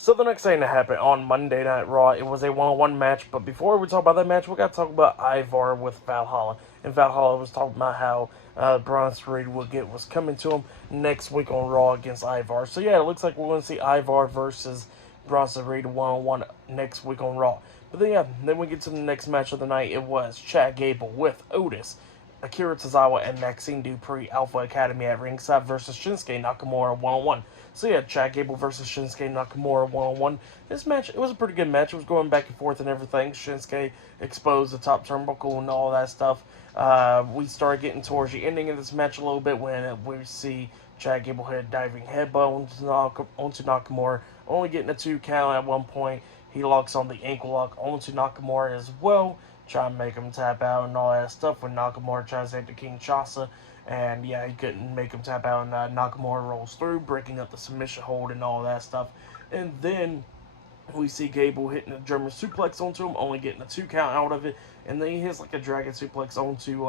So the next thing that happened on Monday Night Raw, it was a one-on-one match. But before we talk about that match, we got to talk about Ivar with Valhalla. And Valhalla was talking about how Bronson Reed was coming to him next week on Raw against Ivar. So yeah, it looks like we're going to see Ivar versus Bronson Reed one-on-one next week on Raw. But then yeah, then we get to the next match of the night. It was Chad Gable with Otis, Akira Tozawa, and Maxxine Dupri Alpha Academy at ringside versus Shinsuke Nakamura one-on-one. So yeah, Chad Gable versus Shinsuke Nakamura one-on-one. This match, it was a pretty good match. It was going back and forth and everything. Shinsuke exposed the top turnbuckle and all that stuff. We started getting towards the ending of this match a little bit when we see Chad Gable hit a diving headbutt onto Nakamura, only getting a 2 count at one point. He locks on the ankle lock onto Nakamura as well, trying to make him tap out and all that stuff when Nakamura tries to hit the Kinshasa. And yeah, he couldn't make him tap out, and Nakamura rolls through, breaking up the submission hold and all that stuff. And then we see Gable hitting a German suplex onto him, only getting a 2 count out of it. And then he hits like a dragon suplex onto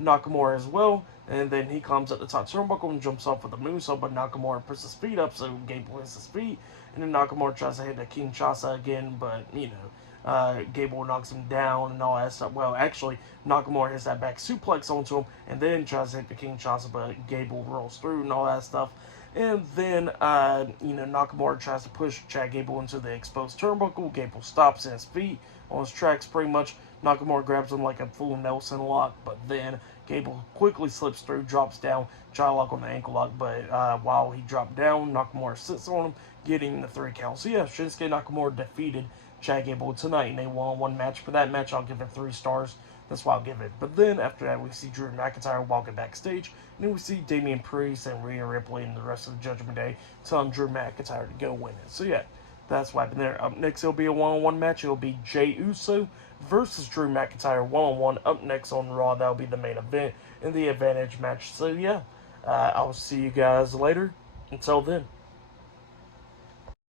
Nakamura as well. And then he climbs up the top turnbuckle and jumps off with a moonsault, but Nakamura puts his feet up, so Gable hits his feet. And then Nakamura tries to hit the Kinshasa again, but, Gable knocks him down and all that stuff. Well, actually, Nakamura hits that back suplex onto him and then tries to hit the Kinshasa, but Gable rolls through and all that stuff. And then, Nakamura tries to push Chad Gable into the exposed turnbuckle. Gable stops in his feet on his tracks pretty much. Nakamura grabs him like a full Nelson lock, but then Gable quickly slips through, drops down, try lock on the ankle lock, but while he dropped down, Nakamura sits on him, getting the 3 count. So yeah, Shinsuke Nakamura defeated Chad Gable tonight in a one-on-one match. For that match, I'll give it 3 stars. That's why I'll give it. But then, after that, we see Drew McIntyre walking backstage. And then we see Damian Priest and Rhea Ripley and the rest of the Judgment Day telling Drew McIntyre to go win it. So yeah, that's what happened there. Up next, it'll be a one-on-one match. It'll be Jey Uso versus Drew McIntyre one-on-one. Up next on Raw, that'll be the main event in the Advantage match. So yeah, I'll see you guys later. Until then.